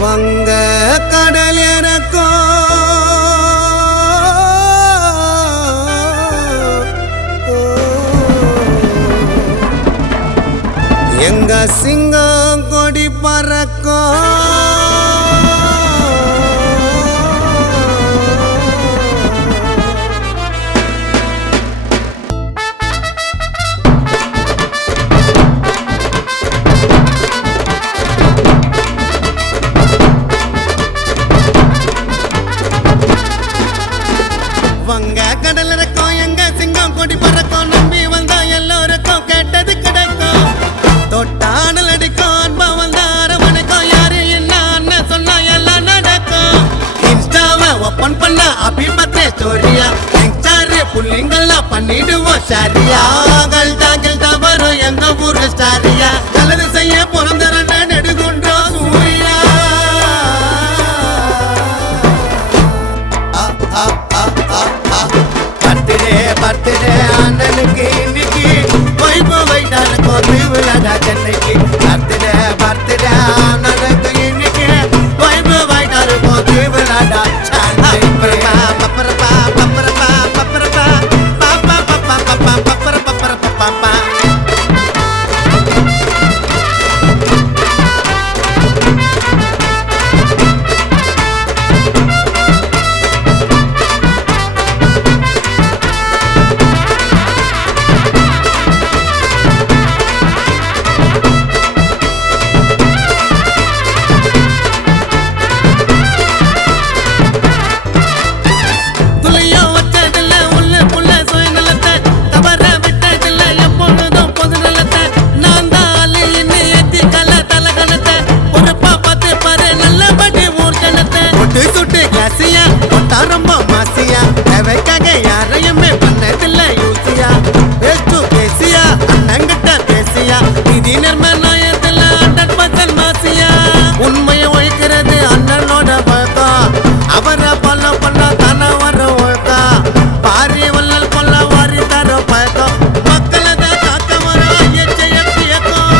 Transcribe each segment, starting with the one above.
வங்க கடல் எனக்கும் எங்க சிங்கம் கொடி பறக்கும் வங்க கடல் இருக்கும் எங்க சிங்கம் கொடி பறக்கும் நம்பி வந்தா எல்லோருக்கும் கேட்டது கிடைக்கும் தொட்டானல் அடிக்கும் அன்பா வந்தா அரவணைக்கும் யாரு என்ன அண்ணன் சொன்னா எல்லாம் நடக்கும் இன்ஸ்டாவை ஓப்பன் பண்ண அபி பத்தே ஸ்டோரியா லிங்க்சாரு புள்ளிங்கெல்லாம் பண்ணிடுவோம் ஷாரியா கல்டா வரும் எங்க ஊரு ஸ்டாரியா கலரு செய்ய பிறந்தரண்ண நெடுகுன்றோம் சூரியா பர்த்டே அண்ணனுக்கு இன்னைக்கு வைபவைடான கோத்து விழாடா சென்னைக்கு பர்த்டே அண்ணனுக்கு இன்னைக்கு வைபவைடான கோத்து விழாடா சென்னை பப்பரப்பா பப்பரப்பா பப்பரப்பா பாப்பா பாப்பா பாப்பா பப்பர பாப்பா ரொம்ப மாசியா தேவைக்காக யாரையுமே பண்ணதில்லை யூசியா பேஸ்டு பேசியா அண்ணங்கிட்ட பேசியா நிதி நிர்ம நாயத்துல 100% மாசியா உண்மையை ஒழிக்கிறது அண்ணனோட பழக்கம் அவரை பல்ல பண்ண தானே வர ஒழுக்கம் பாரி வல்லல் கொல்ல வாரி தர பழக்கம் மக்களை தான் காக்க வர ஐயச்சைய பியக்கம்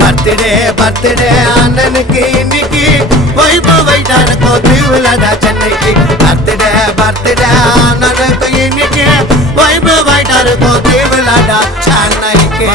பர்த்டே அண்ணனுக்கு இன்னைக்கு வைபவைடான கோத்து விழாடா சென்னைக்கு பர்த்டே அண்ணனுக்கு இன்னைக்கு வைபவைடான கோத்து விழாடா சென்னைக்கு